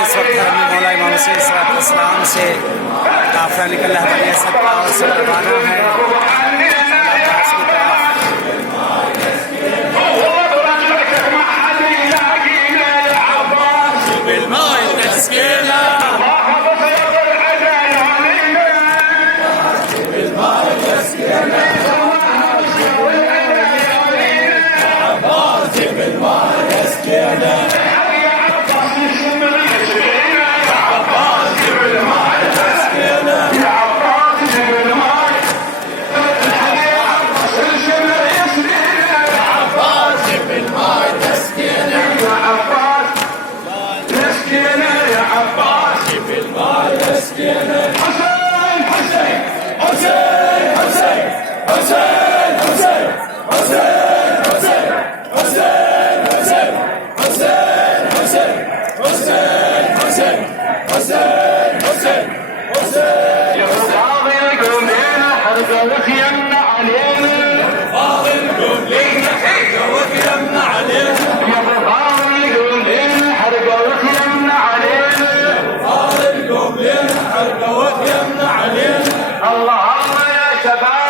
जिस वक्त हरम मौला इमाम हुसैन अलैहिस्सलाम से काफिला निकल रहा है सबका और सब रवाना है حسين حسين حسين حسين حسين